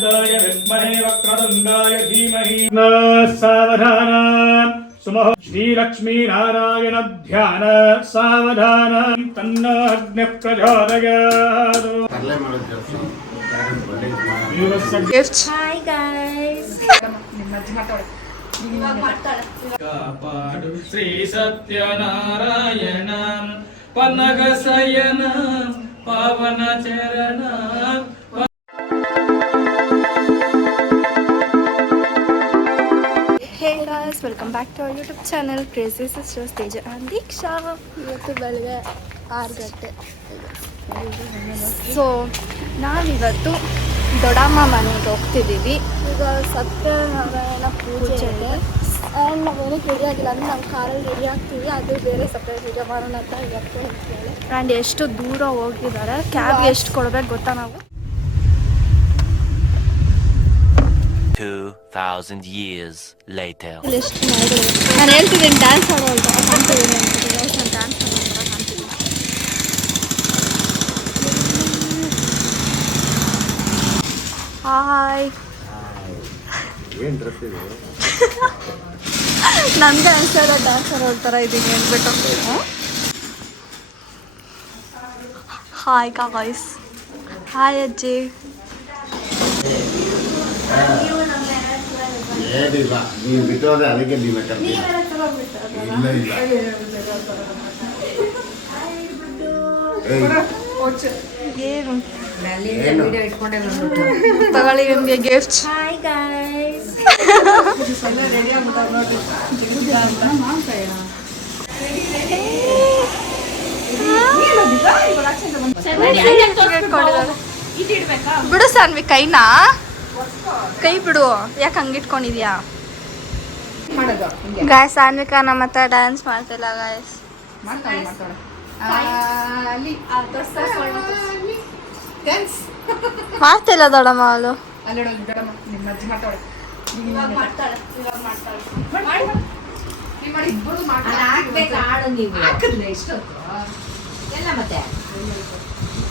गजाननाय विद्महे वक्रतुण्डाय धीमहि सावधान सुमह श्रीलक्ष्मी नारायण ध्यान सावधान तन्नो अग्निः प्रचोदयात् गिफ्ट हाय गाइस कापाडु श्री सत्यनारायण पन्नगसयन पावन चरण Hey guys, welcome back to our YouTube channel Crazy Sisters Teja and Diksha. ಇವತ್ತು ಬೆಳಗ್ಗೆ 6 ಗಂಟೆ. ಸೊ ನಾವಿವತ್ತು ದೊಡ್ಡಮ್ಮ ಮನೆಗೆ ಹೋಗ್ತಿದ್ದೀವಿ. ಈಗ ಸತ್ಯನಾರಾಯಣ ಪೂಜೆ ಇದೆ ಆ್ಯಂಡ್ ನಾವೇನಕ್ಕೆ ರೆಡಿ ಆಗಿಲ್ಲ ಅಂದರೆ ನಾವು ಕಾರಲ್ಲಿ ರೆಡಿ ಆಗ್ತೀವಿ. ಅದು ಬೇರೆ ಸಪ್ರೇಟ್ ವಿಡಿಯೋ ಮಾಡೋಣ ಅಂತ ಇವತ್ತು ಹೇಳ್ತೀವಿ. ಆ್ಯಂಡ್ ಎಷ್ಟು ದೂರ ಹೋಗಿದ್ದಾರೆ, ಕ್ಯಾಬ್ಗೆ ಎಷ್ಟು ಕೊಡ್ಬೇಕು ಗೊತ್ತಾ ನಾವು? 2000 years later. ಎಷ್ಟು ಮಾಡಿದ್ರು ನಾನು ಹೇಳ್ತಿದ್ದೀನಿ ಡ್ಯಾನ್ಸ್ ಆಡೋಲ್ಲ ಕಾಣ್ತಿದ್ದೀನಿ ಅಂತ ಡ್ಯಾನ್ಸ್ ಆಡೋಲ್ಲ ಕಾಣ್ತಿದ್ದೀನಿ. ಹಾಯ್ ಏನು ಡ್ರೆಸ್ ಇದೆ ನಮಗೆ ಅನ್ಸೋದ ಡ್ಯಾನ್ಸ್ ಆಡೋ ಥರ ಇದ್ದೀನಿ ಅಂದ್ಬಿಟ್ಟು. ಹಾಯ್ ಗಾಯ್ಸ್, ಹಾಯ್ ಅಜ್ಜಿ. ಏನಿಲ್ಲ, ನೀವು ಬಿಟ್ಟೋದೆ ಅದಕ್ಕೆ ನೀವು ಇಲ್ಲ ಇಲ್ಲ ಏನು ತಗೊಳ್ಳಿ ನಿಮಗೆ ಗಿಫ್ಟ್. ಹಾಯ್ ಗೈಸ್ ಬಿಡು ಸಾನ್ವಿ ಕೈನಾ, ಕೈ ಬಿಡು, ಯಾಕೆ ಹಂಗಿಟ್ಕೊಂಡಿದ್ಯಾ? ಗಾಯಸ್ ಸಾನ್ವಿಕಾ ನಮ್ಮ ಹತ್ರ ಡ್ಯಾನ್ಸ್ ಮಾಡ್ತಿಲ್ಲ ಗಾಯಸ್. ಮಾಡ್ತಿಲ್ಲ ದೊಡ್ಡಮ್ಮ ಅವಳು.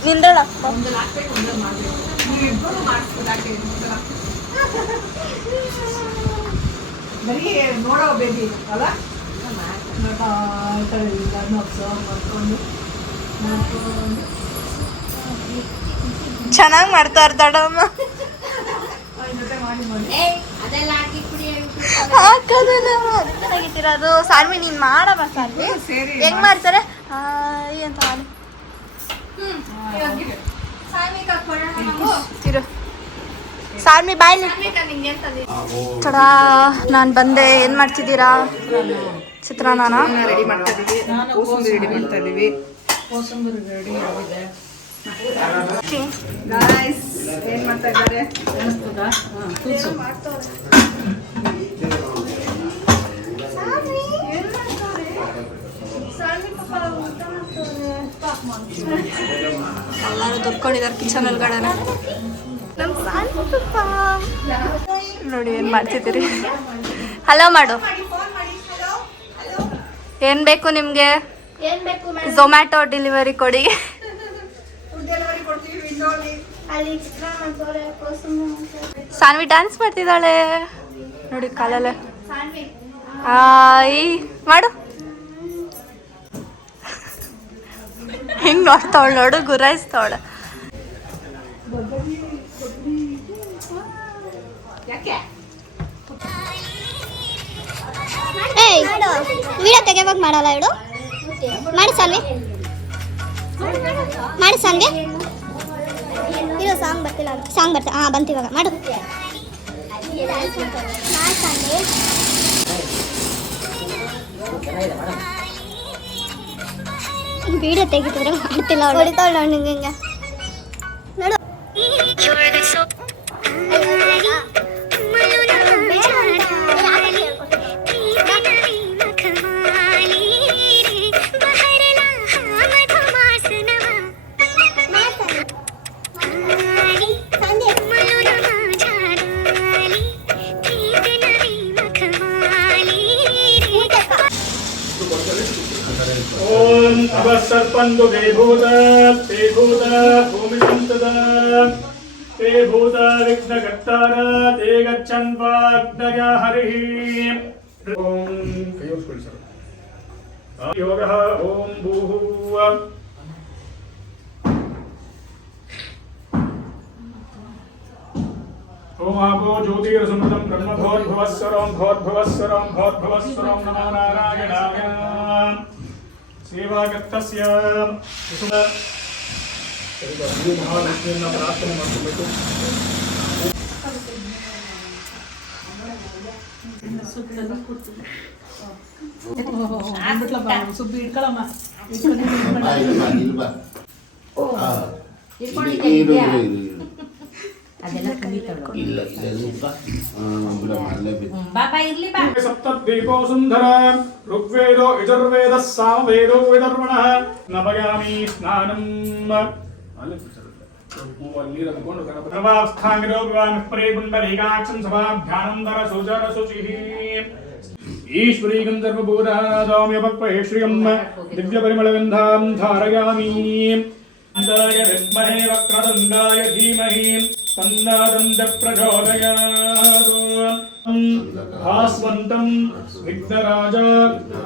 ನಿಂದಳಪ್ಪ ನೋಡೋ ಬೇಬಿ ಅಲ್ಲ ಚೆನ್ನಾಗಿ ಮಾಡ್ತಾರ ದೊಡ್ಡಮ್ಮ. ಹಾಕಿಟ್ಟಿರೋದು ಸಾನ್ವಿ ನೀನ್ ಮಾಡಮ್ಮ. ಸಾನ್ವಿ ಹೆಂಗ್ ಮಾಡ್ತಾರೆ ಅಂತ ಮಾಡಿ ಸಾನ್ವಿ ಬಾಯ್ಲಿ. ಚಡಾ ನಾನು ಬಂದೆ. ಏನು ಮಾಡ್ತಿದ್ದೀರಾ? ಚಿತ್ರಾನ್ನ ರೆಡಿ ಮಾಡ್ತಾ ಇದೀವಿ, ಕೋಸಂಬರಿ ರೆಡಿ ಮಾಡ್ತಾ ಇದೀವಿ. ಕೋಸಂಬರಿ ರೆಡಿ ಆಗಿದೆ ಗಾಯ್ಸ್. ಏನು ಮಾಡ್ತಾ ಇದ್ದಾರೆ? ಎಲ್ಲರೂ ದುಡ್ಕೊಂಡಿದ್ದಾರೆ ಕಿಚನ್ ಒಳಗಡೆ. ನೋಡಿ ಏನು ಮಾಡ್ತಿದ್ದೀರಿ. ಹಲೋ ಮಾಡು. ಏನು ಬೇಕು ನಿಮಗೆ? ಝೊಮ್ಯಾಟೊ ಡೆಲಿವರಿ ಕೊಡಿ. ಸಾನ್ವಿ ಡ್ಯಾನ್ಸ್ ಮಾಡ್ತಿದ್ದಾಳೆ ನೋಡಿ ಕಾಲಲ್ಲೇ. ಹಾಯ್ ಮಾಡು. ಹೆಂಗ್ ನೋಡ್ತಾವಳು ನೋಡು, ಗುರಾಯಿಸ್ತಾವಳ. ವಿಡಿಯೋ ತೆಗೆವಾಗ ಮಾಡಲ್ಲ ಇವಳು. ಮಾಡಿ ಸಾನ್ವಿ, ಮಾಡಿ ಸಾನ್ವಿ. ಇರೋ ಸಾಂಗ್ ಬರ್ತಿಲ್ಲ, ಸಾಂಗ್ ಬರ್ತಾ. ಹಾಂ ಬಂತು ಇವಾಗ ಮಾಡು. ವಿಡಿಯೋ ತೆಗಿತಿದ್ರೆ ಮಾಡ್ತಿಲ್ಲ, ಹೊಡಿತಾಳ ನಿಂಗೆ ಹಿಂಗೆ ನೋಡು. ओम अवसर्पन्तो देभूत भूमिसंतदा ते ते भूत विघ्नकर्तार ते गच्छन् वाग्नय हरिः ओम योगः ओम भूः ओम आपो ज्योतिरसमृतं ब्रह्मभोद्भवस्वरं भोद्भवस्वरं भोद्भवस्वरं नमो नारायणाय सेवागतस्य महालक्ष्मिಯನ್ನು ಪ್ರಾರ್ಥನೆ ಮಾಡಬೇಕು. ಸುಬ್ಬಿ ಇಟ್ಕೊಳಮ್ಮ सप्तद्वीपो सुंदर ऋग्वेदो यजुर्वेदः सामवेदो विदर्वणः नभयामि स्नानं ईश्वरी गंधर्वभूतादाम्यपक्वहे श्रियं दिव्यपरिमलगन्धां धारयामि विद्महे वक्रतुण्डाय धीमहि तन्नः प्रचोदयात् भास्वन्तं विघ्नराज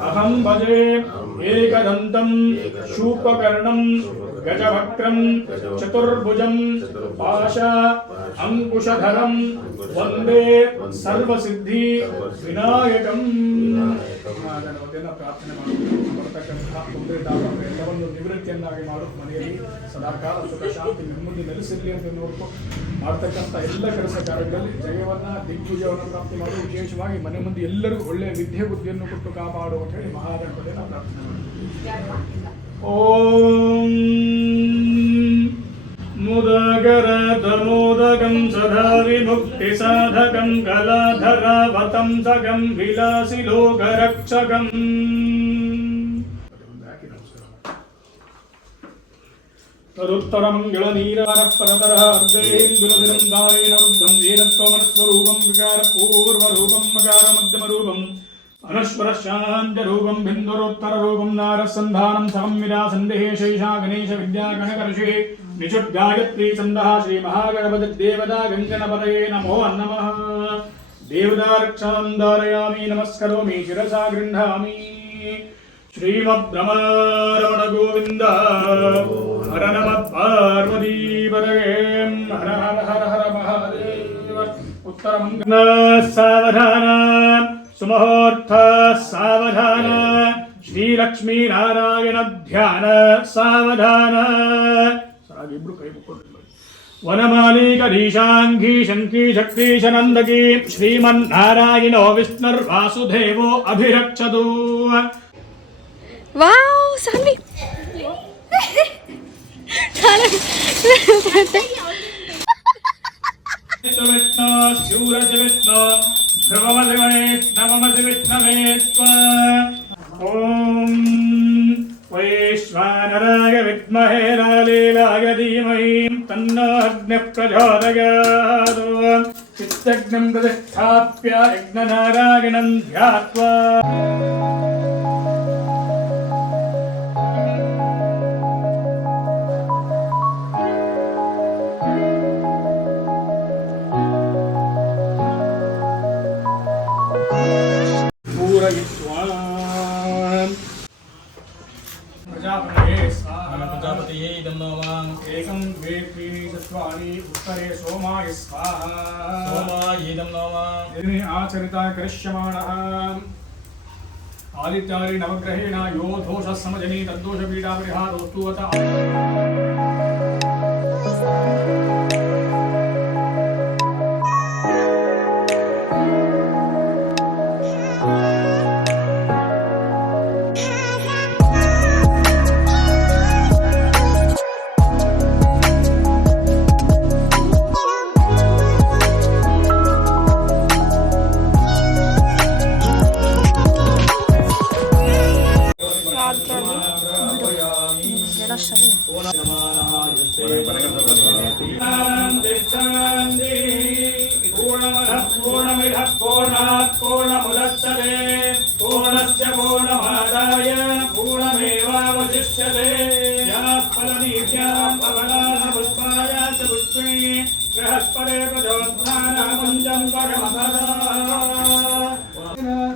अहं भजे एकदन्तं शूर्पकर्णं गजवक्त्रं चतुर्भुजं पाश अंकुशधरं वन्दे सर्वसिद्धि विनायकं. ಪ್ರಾರ್ಥನೆ ಮಾಡತಕ್ಕಂತಹ ತೊಂದರೆ ಎಲ್ಲವನ್ನು ನಿವೃತ್ತಿಯನ್ನಾಗಿ ಮಾಡು. ಮನೆಯಲ್ಲಿ ಸದಾಕಾಲ ಸುಖ ಶಾಂತಿ ನೆಮ್ಮದಿ ನೆಲೆಸಿರಲಿ ಅಂತ ನೋಡ್ಕೊಂಡು ಮಾಡ್ತಕ್ಕಂಥ ಎಲ್ಲ ಕೆಲಸ ಕಾರ್ಯಗಳಲ್ಲಿ ಜಯವನ್ನ ದಿಗ್ವಿಜಯವನ್ನು ಪ್ರಾಪ್ತಿ ಮಾಡಿ, ವಿಶೇಷವಾಗಿ ಮನೆ ಮುಂದೆ ಎಲ್ಲರಿಗೂ ಒಳ್ಳೆಯ ವಿದ್ಯೆ ಬುದ್ಧಿಯನ್ನು ಕೊಟ್ಟು ಕಾಪಾಡು ಅಂತ ಹೇಳಿ ಮಹಾಗಣಪತಿಯನ್ನು ಪ್ರಾರ್ಥನೆ ಮಾಡ್ತೀವಿ. ಓಂ ಮುದಗರ ತಮೋದಗಂ ಸದಾ ವಿಮುಕ್ತಿ ಸಾಧಕಂ ಕಲಾಧರಾವತಂ ಸಗಂ ವಿಲಾಸಿ ಲೋಕರಕ್ಷಕಂ. ತದುತ್ತರಮಂಗಳ ನೀರಾರ ಪರತರ ಅರ್ಧೇಂದ್ರದಿನಂ ದಾರೇಣ ವೃದ್ಧಂ ಧೀರತ್ವಮನಸ್ವರೂಪಂ ವಿಕಾರ ಪೂರ್ವರೂಪಂ ಮಕಾರ ಮಧ್ಯಮರೂಪಂ ಅನಶ್ವರ ಶಾಂತ್ಯರೂಪಂ ಬಿಂದುರೋತ್ತರರೂಪಂ ನಾರಸಂಧಾನಂ ಸಂವಿದಾ ಸಂದೇಹೇ ಶೈಷಾ ಗಣೇಶ ವಿದ್ಯಾ ಗಣಕರ್ಷಿ ನಿಚುಟ್ ಗಾಯತ್ರಿ ಛಂದಃ ಶ್ರೀ ಮಹಾಗಣಪತಿ ದೇವತಾ ಗಂಗಣಪತಯೇ ನಮೋ ನಮಃ. ದೇವತಾ ರಕ್ಷಾಂ ಧಾರಯಾಮಿ ನಮಸ್ಕರೋಮಿ ಶಿರಸಾ ಗೃಹ್ಣಾಮಿ. ಶ್ರೀಮದ್ರಮಣ ಗೋವಿಂದ ಹರ ನಮ ಪಾರ್ವತೀಪತಯೇ ಹರ ಹರ ಹರ ಹರ ಮಹಾದೇವ. ಉತ್ತರ ಮಂಗಲ ಸಾವಧಾನ ಸುಮುಹೂರ್ತ ಸಾವಧಾನ ಶ್ರೀಲಕ್ಷ್ಮೀ ನಾರಾಯಣ ಧ್ಯಾನ ಸಾವಧಾನ. ಇಬ್ರು ಕೈ ಮುಕ್ಕೊಂಡು ವನಮಾಲಿಕಧೀಶಾಂಘೀ ಶಂಕೀ ಶಕ್ತೀಶ ನಂದಕೀ ಶ್ರೀಮನ್ನಾರಾಯಣೋ ವಿಷ್ಣುರ್ವಾಸುದೇವೋ ಅಭಿರಕ್ಷತು. ವಾವ್ ಸಾನ್ವಿ ವಿಷ್ಣು ಶೂರಸಿ ವಿಷ್ಣು ಧ್ರುವಮಸಿ ವೈಷ್ಣವಮಸಿ ವಿಷ್ಣವೇ ತ್ವ. ಓಂ ವೈಶ್ವಾನರಾಯ ವಿದ್ಮಹೇ ರಾಲೀಲಾಯ ಧೀಮಹಿ ತನ್ನೋ ಅಗ್ನಿಃ ಪ್ರಚೋದಯಾತ್. ಚಿತ್ತಗ್ನಿಂ ಪ್ರತಿಷ್ಠಾಪ್ಯ ಯಜ್ಞನಾರಾಯಣಂ ಧ್ಯಾತ್ವಾ प्रजापतये इदं नमः. एकं द्वे त्रीणि चत्वारि उत्तरे सोमाय स्वाहा. सोमाय इदं नमः. दिने आचरिता करिष्यमाणः आदित्यादि नवग्रहेण यो दोषः समजनि तद्दोषपीडापरिहारोऽस्तु अतः. Gracias.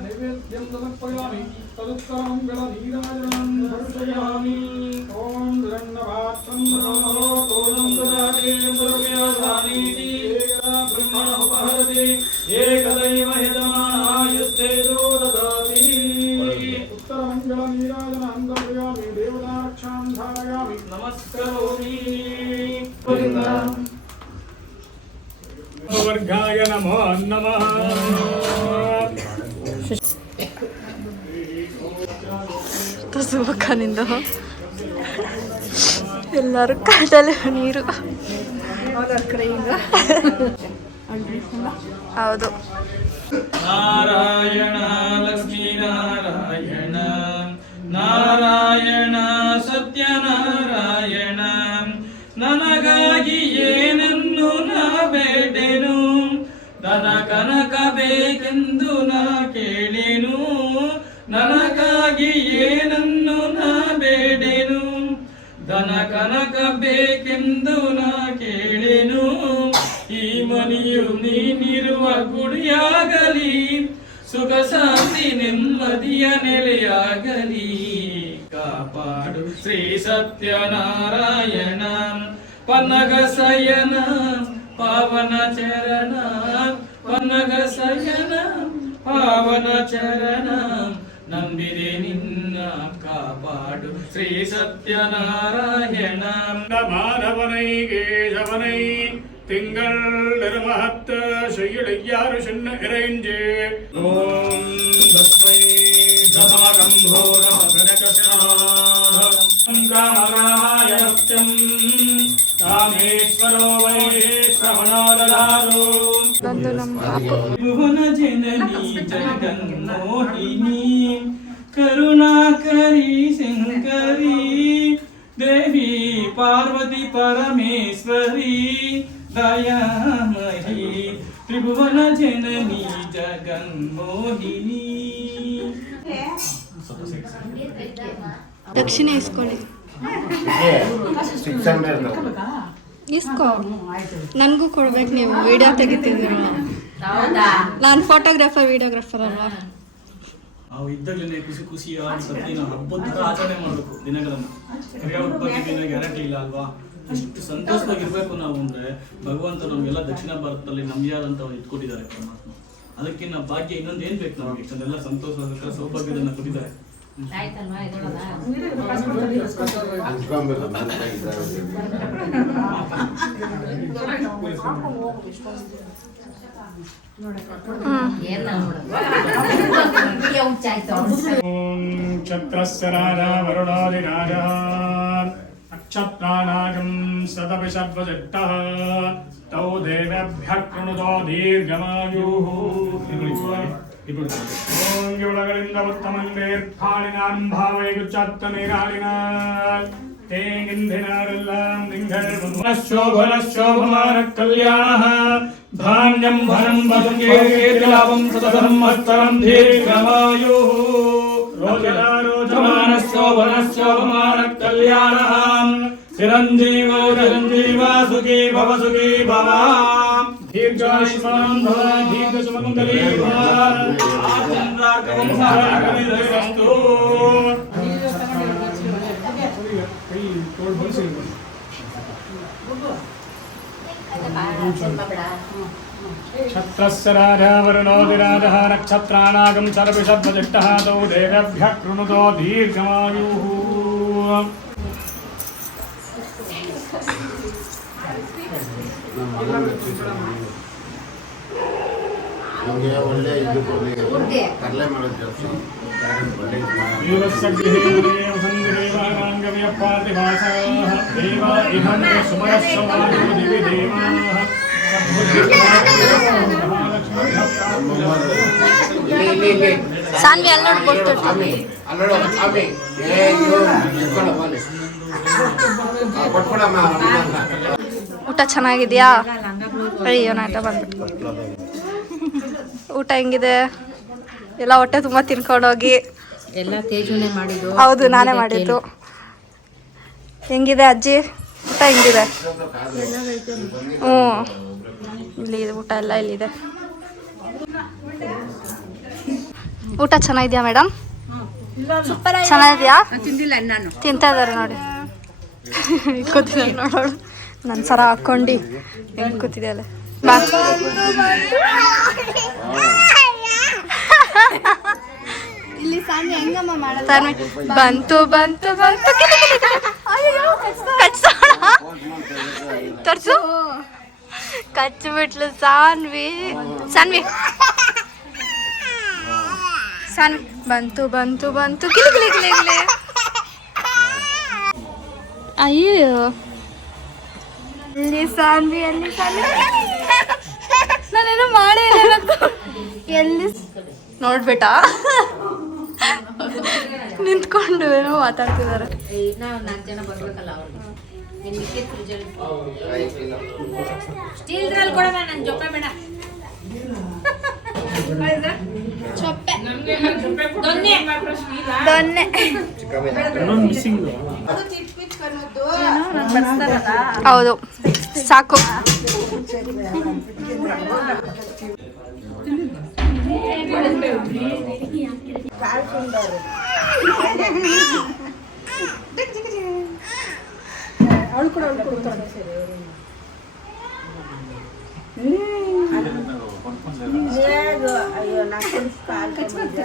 नैवेद्यं समर्पयामि तदुत्तरं गणनीराजनं दर्शयामि ॐ दण्डपात्रं तोरणं ददाति द्रव्याधानीति एकदा ब्रह्मणोपहरति एकदैव यजमानायस्तेजो ददाति उत्तरमङ्गलनीराजनं दर्शयामि देवतारक्षां धारयामि नमस्करोमि वर्गाय नमो नमः ಸುಬಕ್ಕನಿಂದ ಎಲ್ಲರೂ ಕಾಟಲ್ಲಿ ನೀರು ಹೌದು. ನಾರಾಯಣ ಲಕ್ಷ್ಮೀ ನಾರಾಯಣ ನಾರಾಯಣ ಸತ್ಯನಾರಾಯಣ ನನಗಾಗಿ ಏನನ್ನು ನಾ ಬೇಡೆನು ದನ ಕನಕ ಬೇಕೆಂದು ನಾ ಕೇಳೆನು ನನಗಾಗಿ ಏನನ್ನು ನಾ ಬೇಡೆನು ದನ ಕನಕ ಬೇಕೆಂದು ನಾ ಕೇಳೆನು ಈ ಮನೆಯು ನೀನಿರುವ ಗುಡಿಯಾಗಲಿ ಸುಖ ಶಾಂತಿ ನೆಮ್ಮದಿಯ ನೆಲೆಯಾಗಲಿ ಕಾಪಾಡು ಶ್ರೀ ಸತ್ಯನಾರಾಯಣ ಪನ್ನಗ ಸಯನ ಪಾವನ ಚರಣ ಪನ್ನಗ ಸಯನ ಪಾವನ ಚರಣ ನಂಬಿದೆ ನಿನ್ನ ಕಾಪಾಡು ಶ್ರೀ ಸತ್ಯನಾರಾಯಣ மாதவனைகே ஜவனை திங்கள் நிர்மஹத் செய்யடையாறு சின்ன இறைஞ்சே ஓம் தஸ்மை சதாகம்போரம் காமராமாய சத்யம் காமேஸ்வரோ வை ಶ್ರವಣೋ ದದಾತು ಬಂದು ನಮ್ಮ ಭುವನ ಜನನಿ ಜಗನ್ಮೋಹಿನಿ ಕರುಣಾಕರಿ ಶಂಕರಿ ದೇವಿ ಪಾರ್ವತಿ ಪರಮೇಶ್ವರಿ ದಯಾಮಹಿ ತ್ರಿಭುವನ ಜನನಿ ಜಗನ್ಮೋಹಿನಿ. ದಕ್ಷಿಣ ಇಸ್ಕೊಳ್ಳಿ. 600 ಇಸ್ಕೋ, ನನಗೂ ಕೊಡ್ಬೇಕು. ನೀವು ವಿಡಿಯೋ ತೆಗಿತಿದ್ದೀರ, ನಾನು ಫೋಟೋಗ್ರಾಫರ್ ವಿಡಿಯೋಗ್ರಾಫರ್ ಅಲ್ವಾ. ನಾವು ಇದ್ದಾಗಲೇ ಖುಷಿ ಖುಷಿಯಾಗಿ ಸದ್ದಿನ ಹಬ್ಬದ ಥರ ಆಚರಣೆ ಮಾಡಬೇಕು ದಿನಗಳನ್ನು. ಕರಿಯವ್ರ ಬಗ್ಗೆ ದಿನ ಗ್ಯಾರಂಟಿ ಇಲ್ಲ ಅಲ್ವಾ. ಎಷ್ಟು ಸಂತೋಷವಾಗಿರ್ಬೇಕು ನಾವು ಅಂದ್ರೆ ಭಗವಂತ ನಮಗೆಲ್ಲ ದಕ್ಷಿಣ ಭಾರತದಲ್ಲಿ ನಮ್ಗೆ ಆದಂತ ಇಟ್ಕೊಟ್ಟಿದ್ದಾರೆ ಪರಮಾತ್ಮ. ಅದಕ್ಕಿಂತ ಭಾಗ್ಯ ಇನ್ನೊಂದು ಏನ್ ಬೇಕು ನಮಗೆ? ಇಷ್ಟೆಲ್ಲ ಸಂತೋಷ ಸೌಭಾಗ್ಯದನ್ನ ಕೊಟ್ಟಿದ್ದಾರೆ. ಛತ್ರಸ್ಯ ರಾಜಾ ವರುಣಾದಿರಾಜ ನಕ್ಷತ್ರಾನಾಗಂ ಸದಪಿ ಸರ್ವಜಟ್ಟಃ ತೌ ದೇವೇಭ್ಯಃ ಕೃಣುತೋ ದೀರ್ಘಮಾಯುಃ. ಓಂಗಿಳಗಳಿಂದ ಉತ್ತಮಂದೇರ್ಫಾಳಿನಾಂ ಭಾವೈಗುಚ್ಚತ್ತ ನೀರಾಳಿನಾಲ್ ತೇಗಿಂಧಿನಾರೆല്ലാം നിങ്ങൾ ശോഭനശോഭമാന കല്യാണ ധാന്യം ധനം വസുകേലാഭം സതധർമ്മത്തരം ദീർഘമായു രോജമാന ശോഭനശോഭമാന കല്യാണ ചിരഞ്ജീവോ ചിരഞ്ജീവ സുഖീ ഭവ ദീർഘായുഷ്മാൻ ഭവ ദീർഘസുമംഗലീ ഭവ ആചന്ദ്രാർക്കവം സാരകവിദയസ്തു. ಛತ್ರಸ್ಯ ರಾಜಾ ವರುಣೋದಿರಾಜಃ ನಕ್ಷತ್ರಾನಾಗಂ ಸರ್ವಶಬ್ದಜಟ್ಟಃ ತೌ ದೇವೇಭ್ಯಃ ಕೃಣುತೋ ದೀರ್ಘಮಾಯುಃ. ನಮಗೆ ಒಳ್ಳೆ ಇದು ಕಡಲೆ ಮಾಡೋದು ಕೆಲಸ ಒಳ್ಳೆ ಸಾನ್ವಿ ಅಲ್ಲಿ ನೋಡ್ಕೊಡ್ತು. ಊಟ ಚೆನ್ನಾಗಿದ್ಯಾ? ಅಯ್ಯೋ ನಾಟ ಬಂದ್ಬಿಟ್ಟು. ಊಟ ಹೆಂಗಿದೆ? ಎಲ್ಲ ಹೊಟ್ಟೆ ತುಂಬ ತಿನ್ಕೊಂಡೋಗಿ. ಎಲ್ಲ ತೇಜುನೇ ಮಾಡಿದ್ದು. ಹೌದು, ನಾನೇ ಮಾಡಿದ್ದು. ಹೆಂಗಿದೆ ಅಜ್ಜಿ ಊಟ? ಹೆಂಗಿದೆ? ಹ್ಞೂ ಇಲ್ಲಿ ಊಟ ಎಲ್ಲ ಇಲ್ಲಿದೆ. ಊಟ ಚೆನ್ನಾಗಿದ್ಯಾ ಮೇಡಮ್? ಚೆನ್ನಾಗಿದ್ಯಾ? ತಿಂದಿಲ್ಲ ನಾನು. ತಿಂತಾ ಇದಾರೆ ನೋಡಿ. ಕೂತಿದ್ದಾರೆ ನೋಡೋಳು ನನ್ನ ಸರ ಹಾಕ್ಕೊಂಡು ಹೆಂಗೆ ಕೂತಿದೆ ಅಲ್ಲ. ಇಲ್ಲಿ ಸಾನ್ವಿ ಹೆಂಗಮ್ಮ ಮಾಡೋದು? ಬಂತು ಬಂತು ಬಂತು ತರ್ಸು ಕಚ್ಚಿಬಿಟ್ಲು ಸಾನ್ವಿ. ಸಾನ್ವಿ ಸಾನ್ವಿ ಬಂತು ಬಂತು ಬಂತು ಗಿಲಿ ಗಿಲಿ ಗಿಲಿ ಗಿಲಿ. ಅಯ್ಯೋ ಅಲ್ಲಿ ಸಾನ್ವಿ ಅಲ್ಲಿ ಸಾನ್ವಿ ನಾನೇನೋ ಮಾಡೇ ಇಲ್ಲ. ಎಲ್ಲಿ ನೋಡ್ಬಿಟ್ಟಾ ನಿಂತ್ಕೊಂಡು ಏನೋ ಮಾತಾಡ್ತಿದ್ದಾರೆ. ನಾವು 4 ಜನ ಬರ್ಬೇಕಲ್ಲ ಅವ್ರಿಗೆ. ದೊನ್ನೆ ಹೌದು ಸಾಕು.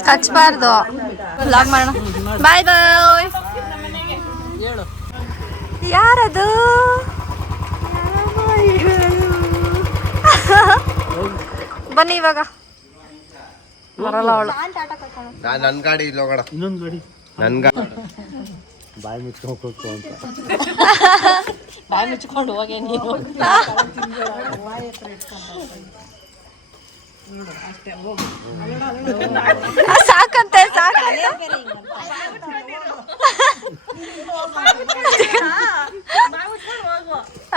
ಹಚ್ಬಾರ್ದು. ಲಾಗ್ ಮಾಡೋಣ. ಬಾಯ್ ಬಾಯ್. ಯಾರದು? ಬನ್ನಿ ಇವಾಗ ಬರಲ್ಲ ಅವಳು. ನನ್ನ ಗಾಡಿ ಇಲ್ಲ ಹೋಗೋಣ. ಇನ್ನೊಂದು ಗಾಡಿ ನನ್ನ ಗಾಡಿ ಬಾಯಿ ಮುಚ್ಕೊಂಡು ಹೋಗ್ಬೇಕು ಅಂತ. ಬಾಯಿ ಮುಚ್ಕೊಂಡು ಹೋಗಿ ನೀನು. ಸಾಕಂತೆ ಸಾಕಂತೆ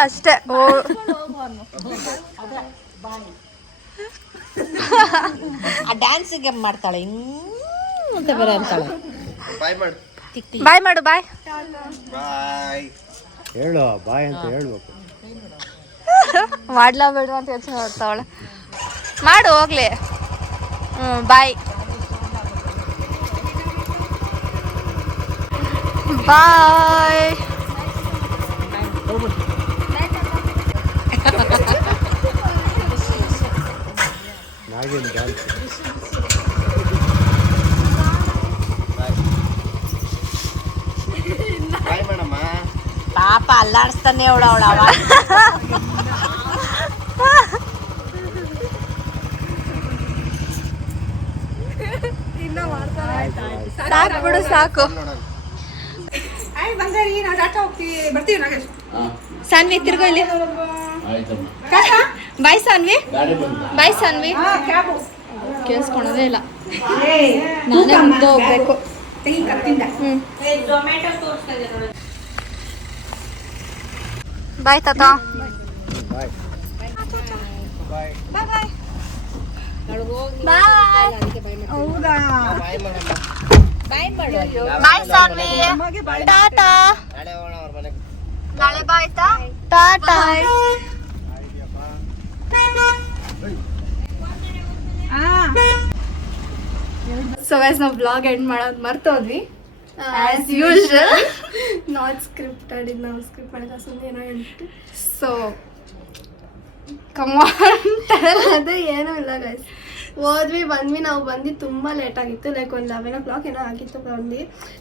ಅಷ್ಟೇ. ಆ ಡ್ಯಾನ್ಸಿಗೆ ಮಾಡ್ತಾಳೆ ಅಂತ ಬೇರೆ ಅಂತಾಳೆ. ಬಾಯ್ ಮಾಡು. ಬಾಯ್ ಮಾಡು. ಬಾಯ್ ಬಾಯ್ ಹೇಳು. ಬಾಯ್ ಅಂತ ಹೇಳ್ಬೇಕು. ಮಾಡ್ಲಾ ಬೇಡ ಅಂತ ಯೋಚನೆ ಮಾಡ್ತಾವಳೆ. ಮಾಡು ಹೋಗ್ಲಿ. ಬಾಯ್ ಬಾಯ್. ನಾಗೇನು ಡ್ಯಾನ್ಸ್ ಬಾಯ್ ಮಾಡಮ್ಮ. ಪಾಪ ಅಲ್ಲಾಡಿಸ್ತಾನೆ ಅವಳ ಸಾಕು ಬಿಡು ಸಾಕು. ಸಾನ್ವಿ ತಿರ್ಗೋ ಇಲ್ಲಿ. ಬಾಯ್ ಸಾನ್ವಿ. ಬಾಯ್ ಸಾನ್ವಿ. ಕೇಳಿಸ್ಕೊಳೋದೇ ಇಲ್ಲ. ನಾನೇ ಮುಂದೆ ಹೋಗ್ಬೇಕು. ಬಾಯ್ ತಾತ. ಬಾಯ್ ಬಾಯ್ ಬಾಯ್ ಬಾಯ್ ಸಾನ್ವಿ. ಟಾಟಾ. ನಾಳೆ ಹೋಗೋಣ ಅವ್ರ ಮನೆಗೆ. ನಾಳೆ ಬಾ ಆಯ್ತಾ? ಟಾಟಾ. ಸೊ ಗೈಸ್ ನಾವು ಬ್ಲಾಗ್ ಎಂಡ್ ಮಾಡೋದು ಮರ್ತೋದ್ವಿ. As usual not scripted. ಇದು ನಾವು ಸ್ಕ್ರಿಪ್ಟ್ ಮಾಡಿದ ಸುಮ್ಮನೆ ಏನೋ ಹೇಳ್ಬಿಟ್ಟು. ಸೊ ಕಮಾನ್ ಅದೇ ಏನೂ ಇಲ್ಲ ಗೈಸ್. ಹೋದ್ವಿ ಬಂದ್ವಿ. ನಾವು ಬಂದು ತುಂಬ ಲೇಟ್ ಆಗಿತ್ತು. ಲೈಕ್ ಒಂದು 11 o'clock ಏನೋ ಆಗಿತ್ತು. ಬಂದು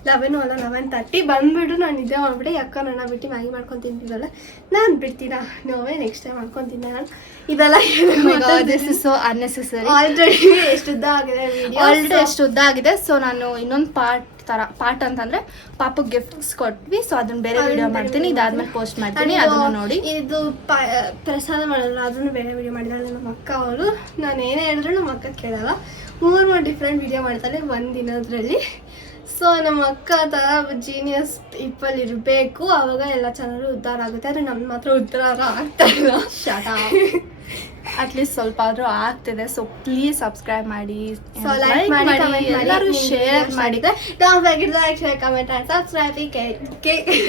11 ಅಲ್ಲ 11:30 ಬಂದುಬಿಟ್ಟು ನಾನು ನಿದ್ದೆ ಮಾಡ್ಬಿಟ್ಟೆ. ಯಾಕ ನನ್ನ ಬಿಟ್ಟು ಮ್ಯಾಗಿ ಮಾಡ್ಕೊಂಡು ತಿಂತಿದ್ದಲ್ಲ. ನಾನು ಬಿಡ್ತೀರಾ ನೋವೇ ನೆಕ್ಸ್ಟ್ ಟೈಮ್ ಮಾಡ್ಕೊತೀನಿ ನಾನು. ಇದೆಲ್ಲ this is so unnecessary. Already ಎಷ್ಟು ಉದ್ದ ಆಗಿದೆ ವಿಡಿಯೋ. ಆಲ್ರೆಡಿ ಎಷ್ಟು ಉದ್ದ ಆಗಿದೆ. ಸೊ ನಾನು ಇನ್ನೊಂದು ಪಾರ್ಟ್ ಅಂತಂದ್ರೆ ಪಾಪಗೆ ಗಿಫ್ಟ್ಸ್ ಕೊಟ್ವಿ. ಸೊ ಅದನ್ನ ಬೇರೆ ವಿಡಿಯೋ ಮಾಡ್ತೀನಿ. ಇದಾದ್ಮೇಲೆ ಪೋಸ್ಟ್ ಮಾಡ್ತೀನಿ, ಅದನ್ನ ನೋಡಿ. ಇದು ಪ್ರಸಾದ ಮಾಡೋಲ್ಲ, ಅದನ್ನು ಬೇರೆ ವಿಡಿಯೋ ಮಾಡಿದಾಳೆ ನಮ್ಮ ಅಕ್ಕ ಅವರು. ನಾನು ಏನೇ ಹೇಳಿದ್ರು ನಮ್ಮ ಅಕ್ಕ ಕೇಳಲ್ಲ. 3 ಡಿಫ್ರೆಂಟ್ ವಿಡಿಯೋ ಮಾಡ್ತಾಳೆ ಒಂದಿನದ್ರಲ್ಲಿ. ಸೊ ನಮ್ಮ ಅಕ್ಕ ಥರ ಜೀನಿಯಸ್ ಪೀಪಲ್ ಇರಬೇಕು, ಆವಾಗ ಎಲ್ಲ ಚಾನಲ್ ಉದ್ಧಾರ ಆಗುತ್ತೆ. ಆದರೆ ನಮ್ಮ ಮಾತ್ರ ಉದ್ಧಾರ ಆಗ್ತಾ ಇಲ್ಲ. ಅಟ್ಲೀಸ್ಟ್ ಸ್ವಲ್ಪ ಆದರೂ ಆಗ್ತಿದೆ. ಸೊ ಪ್ಲೀಸ್ ಸಬ್ಸ್ಕ್ರೈಬ್ ಮಾಡಿ, ಸೊ ಲೈಕ್ ಮಾಡಿ, ಕಮೆಂಟ್ ಮಾಡಿ, ಎಲ್ಲರೂ ಶೇರ್ ಮಾಡಿ. Don't forget to like, share, comment and subscribe.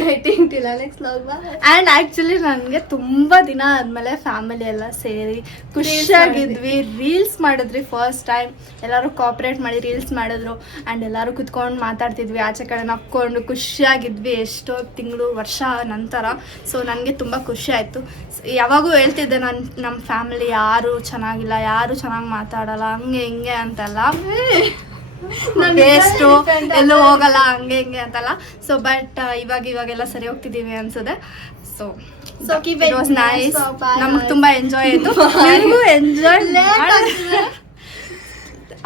Waiting till next vlog. And actually ನನಗೆ ತುಂಬ ದಿನ ಆದಮೇಲೆ ಫ್ಯಾಮಿಲಿ ಎಲ್ಲ ಸೇರಿ ಖುಷಿಯಾಗಿದ್ವಿ. ರೀಲ್ಸ್ ಮಾಡಿದ್ವಿ ಫಸ್ಟ್ ಟೈಮ್, ಎಲ್ಲರೂ ಕೋಆಪ್ರೇಟ್ ಮಾಡಿ ರೀಲ್ಸ್ ಮಾಡಿದ್ರು. ಆ್ಯಂಡ್ ಎಲ್ಲರೂ ಕುತ್ಕೊಂಡು ಮಾತಾಡ್ತಿದ್ವಿ, ಆಚೆ ಕಡೆ ನಕ್ಕೊಂಡು ಖುಷಿಯಾಗಿದ್ವಿ ಎಷ್ಟೋ ತಿಂಗಳು ವರ್ಷ ನಂತರ. ಸೊ ನನಗೆ ತುಂಬ ಖುಷಿ ಆಯಿತು. ಯಾವಾಗೂ ಹೇಳ್ತಿದ್ದೆ ನಮ್ಮ ಫ್ಯಾಮಿಲಿ ಯಾರು ಚೆನ್ನಾಗಿಲ್ಲ, ಯಾರು ಚೆನ್ನಾಗಿ ಮಾತಾಡಲ್ಲ, ಹಂಗೆ ಹಿಂಗೆ ಅಂತೆಲ್ಲ, ವೇಸ್ಟು ಎಲ್ಲೂ ಹೋಗಲ್ಲ ಹಂಗೆ ಹಿಂಗೆ ಅಂತಲ್ಲ. ಸೊ ಬಟ್ ಇವಾಗೆಲ್ಲ ಸರಿ ಹೋಗ್ತಿದ್ದೀವಿ ಅನ್ಸುತ್ತೆ. So keep it it was nice. So, bye. ನಮ್ಗೆ ತುಂಬ ಎಂಜಾಯ್ ಆಯಿತು. ನಿಮಗೂ ಎಂಜಾಯ್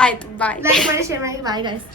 ಆಯಿತು. ಬಾಯ್. ಲೈಕ್ ಮಾಡಿ, ಶೇರ್ ಮಾಡಿ. Bye guys.